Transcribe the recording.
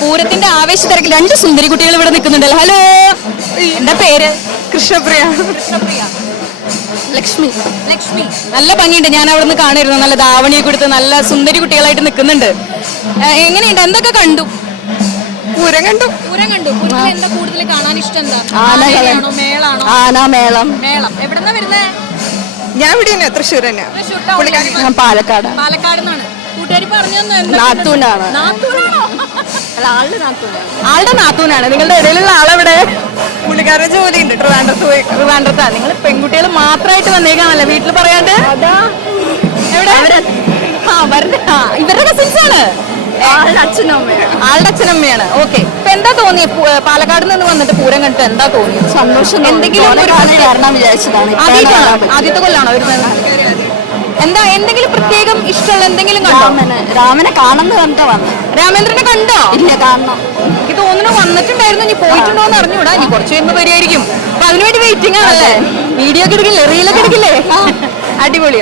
പൂരത്തിന്റെ ആവേശ തിരക്കിൽ രണ്ട് സുന്ദരി കുട്ടികൾ ഇവിടെ നിൽക്കുന്നുണ്ടല്ലോ. ഹലോ, എന്താ പേര്? കൃഷ്ണപ്രിയ. കൃഷ്ണപ്രിയ. ലക്ഷ്മി. ലക്ഷ്മി. നല്ല ഭംഗിയുണ്ട്. ഞാൻ അവിടെ നിന്ന് കാണിരുന്നു. നല്ല ധാവണിയൊക്കെ കൊടുത്ത് നല്ല സുന്ദരി കുട്ടികളായിട്ട് നിൽക്കുന്നുണ്ട്. എങ്ങനെയുണ്ട്? എന്തൊക്കെ കണ്ടു? പൂരം കണ്ടു. പൂരം കണ്ടു. പൂരത്തിൽ എന്താ കൂടുതൽ കാണാൻ ഇഷ്ടം? എന്താ? ആനകള്. ആനയാണോ മേളാണോ? മേളം. മേളം. എവിടെന്നാ വരുന്നേ? ഞാൻ ഇവിടെ തന്നെ, തൃശ്ശൂർ തന്നെ. പുള്ളിക്കാരി ഞാൻ പാലക്കാട്. പാലക്കാട് നിന്നാണ്. കൂട്ടുകാരി പറഞ്ഞു നാത്തൂനാണ്. നാത്തൂനാണോ? ആളുടെ നാത്തൂനാണ്. നിങ്ങളുടെ ഇടയിലുള്ള ആളെവിടെ? പുള്ളിക്കാരുടെ ജോലി ഉണ്ട്, ട്രിവാൻഡ്രത്ത് പോയി. ട്രിവാൻഡ്രത്താ. നിങ്ങൾ പെൺകുട്ടികൾ മാത്രമായിട്ട് വന്നേക്കാണല്ലോ, വീട്ടിൽ പറയാണ്ട്. എവിടെ? ഇവരുടെ കസിൻസ് ആണ്. ആളുടെ അച്ഛനും അമ്മയാണ്. ആളുടെ അച്ഛനമ്മയാണ്. ഓക്കെ. ഇപ്പൊ എന്താ തോന്നി പാലക്കാട് നിന്ന് വന്നിട്ട് പൂരം കണ്ടിട്ട് എന്താ തോന്നി? സന്തോഷം. എന്തെങ്കിലും കാരണം വിചാരിച്ചതാണ്. ആദ്യത്തെ കൊല്ലാണോ വരുന്നത്? എന്താ എന്തെങ്കിലും പ്രത്യേകം ഇഷ്ടമുള്ള എന്തെങ്കിലും കണ്ടോ? രാമനെ കാണുന്ന കണ്ടാ വന്നു. രാമേന്ദ്രനെ കണ്ടോ? ഇല്ല, കാണണം. എനിക്ക് തോന്നുന്നു വന്നിട്ടുണ്ടായിരുന്നു. ഇനി പോയിട്ടുണ്ടോ എന്ന് അറിഞ്ഞൂടാ. ഇനി കുറച്ച് കഴിയുമ്പോൾ വരുമായിരിക്കും. അപ്പൊ അതിനുവേണ്ടി വെയിറ്റിംഗ് ആണല്ലേ? വീഡിയോ ഒക്കെ എടുക്കില്ലേ? റീലൊക്കെ എടുക്കില്ലേ? അടിപൊളി.